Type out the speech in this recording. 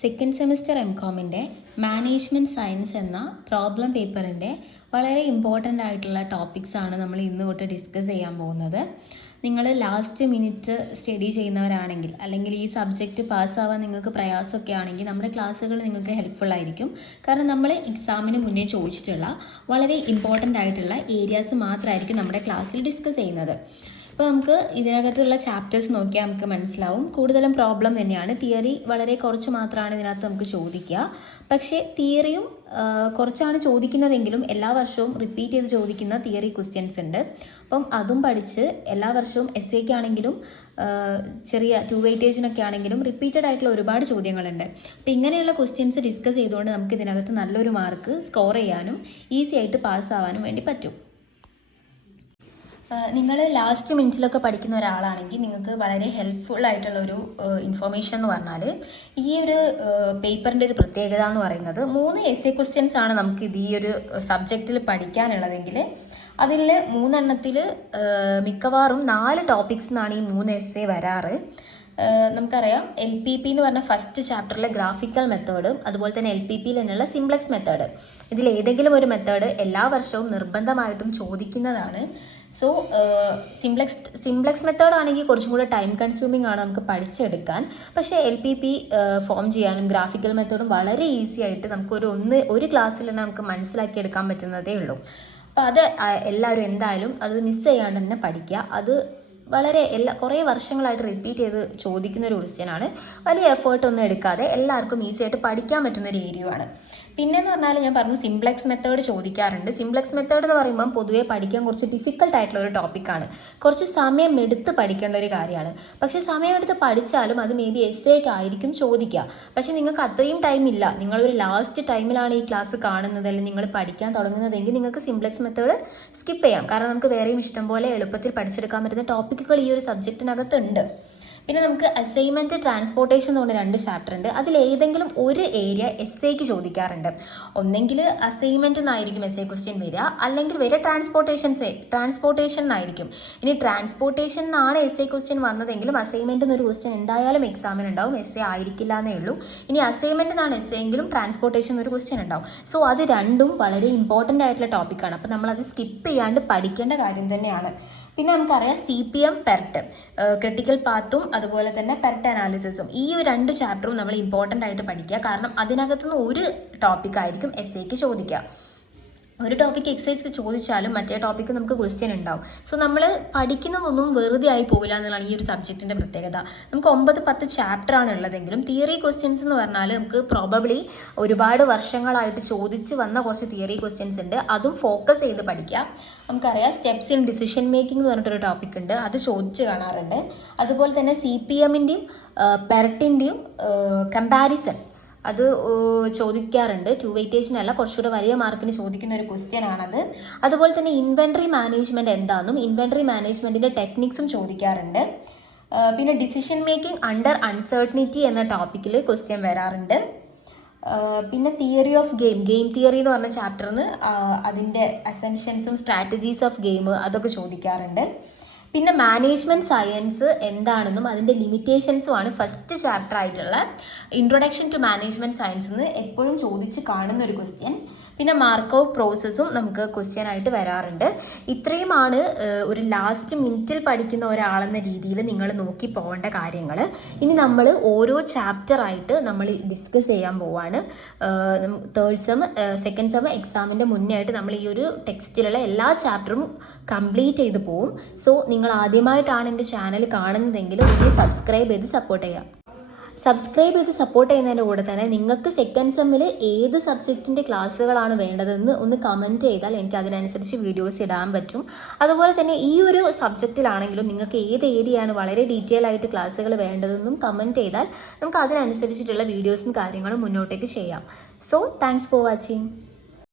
Second semester എംകോമിൻ്റെ management science എന്ന problem പേപ്പറിൻ്റെ വളരെ ഇമ്പോർട്ടൻ്റ് ആയിട്ടുള്ള ടോപ്പിക്സാണ് നമ്മൾ ഇന്ന് തൊട്ട് ഡിസ്കസ് ചെയ്യാൻ പോകുന്നത്. നിങ്ങൾ ലാസ്റ്റ് മിനിറ്റ് സ്റ്റഡി ചെയ്യുന്നവരാണെങ്കിൽ അല്ലെങ്കിൽ ഈ സബ്ജക്റ്റ് പാസ്സാവാൻ നിങ്ങൾക്ക് പ്രയാസമൊക്കെ ആണെങ്കിൽ നമ്മുടെ ക്ലാസ്സുകൾ നിങ്ങൾക്ക് ഹെൽപ്ഫുൾ ആയിരിക്കും. കാരണം നമ്മൾ എക്സാമിന് മുന്നേ ചോദിച്ചിട്ടുള്ള വളരെ ഇമ്പോർട്ടൻ്റ് ആയിട്ടുള്ള ഏരിയാസ് മാത്രമായിരിക്കും നമ്മുടെ ക്ലാസ്സിൽ ഡിസ്കസ് ചെയ്യുന്നത്. അപ്പോൾ നമുക്ക് ഇതിനകത്തുള്ള ചാപ്റ്റേഴ്സ് നോക്കിയാൽ നമുക്ക് മനസ്സിലാവും കൂടുതലും പ്രോബ്ലം തന്നെയാണ്. തിയറി വളരെ കുറച്ച് മാത്രമാണ് ഇതിനകത്ത് നമുക്ക് ചോദിക്കുക. പക്ഷേ തിയറിയും കുറച്ചാണ് ചോദിക്കുന്നതെങ്കിലും എല്ലാ വർഷവും റിപ്പീറ്റ് ചെയ്ത് ചോദിക്കുന്ന തിയറി ക്വസ്റ്റ്യൻസ് ഉണ്ട്. അപ്പം അതും പഠിച്ച് എല്ലാ വർഷവും എസ്സേക്കാണെങ്കിലും ചെറിയ 2 വെയിറ്റേജിനൊക്കെ ആണെങ്കിലും റിപ്പീറ്റഡ് ആയിട്ടുള്ള ഒരുപാട് ചോദ്യങ്ങളുണ്ട്. അപ്പം ഇങ്ങനെയുള്ള ക്വസ്റ്റ്യൻസ് ഡിസ്കസ് ചെയ്തുകൊണ്ട് നമുക്ക് ഇതിനകത്ത് നല്ലൊരു മാർക്ക് സ്കോർ ചെയ്യാനും ഈസി ആയിട്ട് പാസ്സാവാനും വേണ്ടി പറ്റും. നിങ്ങൾ ലാസ്റ്റ് മിനിറ്റിലൊക്കെ പഠിക്കുന്ന ഒരാളാണെങ്കിൽ നിങ്ങൾക്ക് വളരെ ഹെൽപ്ഫുൾ ആയിട്ടുള്ള ഒരു ഇൻഫർമേഷൻ എന്ന് പറഞ്ഞാൽ ഈ ഒരു പേപ്പറിൻ്റെ ഒരു പ്രത്യേകത എന്ന് പറയുന്നത് 3 എസ്സേ ക്വസ്റ്റ്യൻസ് ആണ് നമുക്ക് ഈ ഒരു സബ്ജക്റ്റിൽ പഠിക്കാനുള്ളതെങ്കിൽ അതിൽ 3 എണ്ണത്തിൽ മിക്കവാറും 4 ടോപ്പിക്സ് നിന്നാണ് ഈ 3 എസ്സേ വരാറ്. നമുക്കറിയാം LPP എന്ന് പറഞ്ഞ ഫസ്റ്റ് ചാപ്റ്ററിലെ ഗ്രാഫിക്കൽ മെത്തേഡ്, അതുപോലെ തന്നെ LPPയിൽ തന്നെയുള്ള സിംപ്ലക്സ് മെത്തേഡ്, ഇതിൽ ഏതെങ്കിലും ഒരു എല്ലാ വർഷവും നിർബന്ധമായിട്ടും ചോദിക്കുന്നതാണ്. സോ സിംപ്ലക്സ് മെത്തേഡ് ആണെങ്കിൽ കുറച്ചും കൂടെ ടൈം കൺസ്യൂമിംഗ് ആണ് നമുക്ക് പഠിച്ചെടുക്കാൻ. പക്ഷേ LPP ഫോം ചെയ്യാനും ഗ്രാഫിക്കൽ മെത്തേഡും വളരെ ഈസി ആയിട്ട് നമുക്ക് ഒരു ക്ലാസ്സിൽ തന്നെ നമുക്ക് മനസ്സിലാക്കിയെടുക്കാൻ പറ്റുന്നതേ ഉള്ളൂ. അപ്പോൾ അത് എല്ലാവരും എന്തായാലും അത് മിസ് ചെയ്യാണ്ട് തന്നെ പഠിക്കുക. അത് കുറേ വർഷങ്ങളായിട്ട് റിപ്പീറ്റ് ചെയ്ത് ചോദിക്കുന്ന ഒരു ക്വസ്റ്റ്യനാണ്. വലിയ എഫേർട്ടൊന്നും എടുക്കാതെ എല്ലാവർക്കും ഈസി ആയിട്ട് പഠിക്കാൻ പറ്റുന്ന ഒരു ഏരിയയാണ്. പിന്നെയെന്ന് പറഞ്ഞാൽ ഞാൻ പറഞ്ഞു സിംപ്ലക്സ് മെത്തേഡ് ചോദിക്കാറുണ്ട്. സിംപ്ലക്സ് മെത്തേഡ് എന്ന് പറയുമ്പം പൊതുവേ പഠിക്കാൻ കുറച്ച് ഡിഫിക്കൽട്ട് ആയിട്ടുള്ള ഒരു ടോപ്പിക്കാണ്. കുറച്ച് സമയം എടുത്ത് പഠിക്കേണ്ട ഒരു കാര്യമാണ്. പക്ഷേ സമയമെടുത്ത് പഠിച്ചാലും അത് മേ ബി എസ്സേക്ക് ആയിരിക്കും ചോദിക്കുക. പക്ഷേ നിങ്ങൾക്ക് അത്രയും ടൈം ഇല്ല, നിങ്ങളൊരു ലാസ്റ്റ് ടൈമിലാണ് ഈ ക്ലാസ് കാണുന്നത് അല്ലെങ്കിൽ നിങ്ങൾ പഠിക്കാൻ തുടങ്ങുന്നതെങ്കിൽ നിങ്ങൾക്ക് സിംപ്ലക്സ് മെത്തേഡ് സ്കിപ്പ് ചെയ്യാം. കാരണം നമുക്ക് വേറെയും ഇഷ്ടംപോലെ എളുപ്പത്തിൽ പഠിച്ചെടുക്കാൻ പറ്റുന്ന ടോപ്പിക്കുകൾ ഈ ഒരു സബ്ജക്റ്റിനകത്തുണ്ട്. പിന്നെ നമുക്ക് അസൈൻമെൻറ്റ് ട്രാൻസ്പോർട്ടേഷൻ എന്ന് പറഞ്ഞ 2 ചാപ്റ്റർ ഉണ്ട്. അതിലേതെങ്കിലും ഒരു ഏരിയ എസ്സേക്ക് ചോദിക്കാറുണ്ട്. ഒന്നെങ്കിൽ അസൈൻമെൻറ്റ് എന്നായിരിക്കും എസ്സേ ക്വസ്റ്റ്യൻ വരിക, അല്ലെങ്കിൽ വരിക ട്രാൻസ്പോർട്ടേഷൻ എന്നായിരിക്കും. ഇനി ട്രാൻസ്പോർട്ടേഷൻ എന്നാണ് എസ്സേ ക്വസ്റ്റ്യൻ വന്നതെങ്കിലും അസൈൻമെൻറ്റ് എന്നൊരു ക്വസ്റ്റ്യൻ എന്തായാലും എക്സാമിന് ഉണ്ടാവും, എസ്സേ ആയിരിക്കില്ല എന്നേ ഉള്ളൂ. ഇനി അസൈൻമെൻറ്റ് എന്നാണ് എസ്സേ എങ്കിലും ട്രാൻസ്പോർട്ടേഷൻ എന്നൊരു ക്വസ്റ്റ്യൻ ഉണ്ടാവും. സോ അത് രണ്ടും വളരെ ഇമ്പോർട്ടൻ്റ് ആയിട്ടുള്ള ടോപ്പിക്കാണ്. അപ്പോൾ നമ്മളത് സ്കിപ്പ് ചെയ്യാണ്ട് പഠിക്കേണ്ട കാര്യം തന്നെയാണ്. പിന്നെ നമുക്കറിയാം CPM പെർട്ട്, ക്രിട്ടിക്കൽ പാത്തും അതുപോലെ തന്നെ പെർട്ട് അനാലിസിസും, ഈ 2 ചാപ്റ്ററും നമ്മൾ ഇമ്പോർട്ടൻ്റ് ആയിട്ട് പഠിക്കുക. കാരണം അതിനകത്തുനിന്ന് ഒരു ടോപ്പിക്കായിരിക്കും എസ്സേക്ക് ചോദിക്കുക. ഒരു ടോപ്പിക്ക് എക്സൈസ് ചോദിച്ചാലും മറ്റേ ടോപ്പിക്ക് നമുക്ക് ക്വസ്റ്റ്യൻ ഉണ്ടാവും. സോ നമ്മൾ പഠിക്കുന്നതൊന്നും വെറുതെ ആയി പോകില്ല എന്നുള്ളതാണ് ഈ ഒരു സബ്ജക്റ്റിൻ്റെ പ്രത്യേകത. നമുക്ക് 9-10 ചാപ്റ്ററാണ് ഉള്ളതെങ്കിലും തിയറി ക്വസ്റ്റ്യൻസ് എന്ന് പറഞ്ഞാൽ നമുക്ക് പ്രോബബ്ലി ഒരുപാട് വർഷങ്ങളായിട്ട് ചോദിച്ച് വന്ന കുറച്ച് തിയറി ക്വസ്റ്റ്യൻസ് ഉണ്ട്. അതും ഫോക്കസ് ചെയ്ത് പഠിക്കുക. നമുക്കറിയാം സ്റ്റെപ്സ് ഇൻ ഡിസിഷൻ മേക്കിംഗ് എന്ന് പറഞ്ഞിട്ടൊരു ടോപ്പിക് ഉണ്ട്, അത് ചോദിച്ച് കാണാറുണ്ട്. അതുപോലെ തന്നെ CPMൻ്റെയും പെർട്ടിൻ്റെയും കമ്പാരിസൺ അത് ചോദിക്കാറുണ്ട്. 2 വെയിറ്റേജിനല്ല, കുറച്ചുകൂടെ വലിയ മാർക്കിന് ചോദിക്കുന്ന ഒരു ക്വസ്റ്റ്യൻ ആണത്. അതുപോലെ തന്നെ ഇൻവെൻട്രി മാനേജ്മെൻറ്റ് എന്താണെന്നും ഇൻവെൻട്രി മാനേജ്മെൻറ്റിൻ്റെ ടെക്നിക്സും ചോദിക്കാറുണ്ട്. പിന്നെ ഡിസിഷൻ മേക്കിംഗ് അണ്ടർ അൺസർട്ടനിറ്റി എന്ന ടോപ്പിക്കിൽ ക്വസ്റ്റ്യൻ വരാറുണ്ട്. പിന്നെ തിയറി ഓഫ് ഗെയിം തിയറി എന്ന് പറഞ്ഞ ചാപ്റ്ററിന് അതിൻ്റെ അസംഷൻസും സ്ട്രാറ്റജീസ് ഓഫ് ഗെയിം അതൊക്കെ ചോദിക്കാറുണ്ട്. പിന്നെ മാനേജ്മെൻറ്റ് സയൻസ് എന്താണെന്നും അതിൻ്റെ ലിമിറ്റേഷൻസുമാണ് ഫസ്റ്റ് ചാപ്റ്റർ ആയിട്ടുള്ള ഇൻട്രൊഡക്ഷൻ ടു മാനേജ്മെൻറ്റ് സയൻസ് എന്ന് എപ്പോഴും ചോദിച്ച് കാണുന്ന ഒരു ക്വസ്റ്റ്യൻ. പിന്നെ മാർക്കോവ് പ്രോസസ്സും നമുക്ക് ക്വസ്റ്റ്യൻ ആയിട്ട് വരാറുണ്ട്. ഇത്രയുമാണ് ഒരു ലാസ്റ്റ് മിനിറ്റിൽ പഠിക്കുന്ന ഒരാളെന്ന രീതിയിൽ നിങ്ങൾ നോക്കി പോകേണ്ട കാര്യങ്ങൾ. ഇനി നമ്മൾ ഓരോ ചാപ്റ്ററായിട്ട് നമ്മൾ ഡിസ്കസ് ചെയ്യാൻ പോവാണ്. സെക്കൻഡ് സെം എക്സാമിൻ്റെ മുന്നേ ആയിട്ട് നമ്മൾ ഈ ഒരു ടെക്സ്റ്റിലുള്ള എല്ലാ ചാപ്റ്ററും കംപ്ലീറ്റ് ചെയ്ത് പോവും. സോ നിങ്ങൾ ആദ്യമായിട്ടാണ് എൻ്റെ ചാനൽ കാണുന്നതെങ്കിൽ ഒന്ന് സബ്സ്ക്രൈബ് ചെയ്ത് സപ്പോർട്ട് ചെയ്യുന്നതിൻ്റെ കൂടെ തന്നെ നിങ്ങൾക്ക് സെക്കൻഡ് സെമ്മിൽ ഏത് സബ്ജക്റ്റിൻ്റെ ക്ലാസ്സുകളാണ് വേണ്ടതെന്ന് ഒന്ന് കമൻറ്റ് ചെയ്താൽ എനിക്ക് അതിനനുസരിച്ച് വീഡിയോസ് ഇടാൻ പറ്റും. അതുപോലെ തന്നെ ഈ ഒരു സബ്ജക്റ്റിലാണെങ്കിലും നിങ്ങൾക്ക് ഏത് ഏരിയയാണ് വളരെ ഡീറ്റെയിൽ ആയിട്ട് ക്ലാസ്സുകൾ വേണ്ടതെന്നും കമൻറ്റ് ചെയ്താൽ നമുക്ക് അതിനനുസരിച്ചിട്ടുള്ള വീഡിയോസും കാര്യങ്ങളും മുന്നോട്ടേക്ക് ചെയ്യാം. So thanks for watching.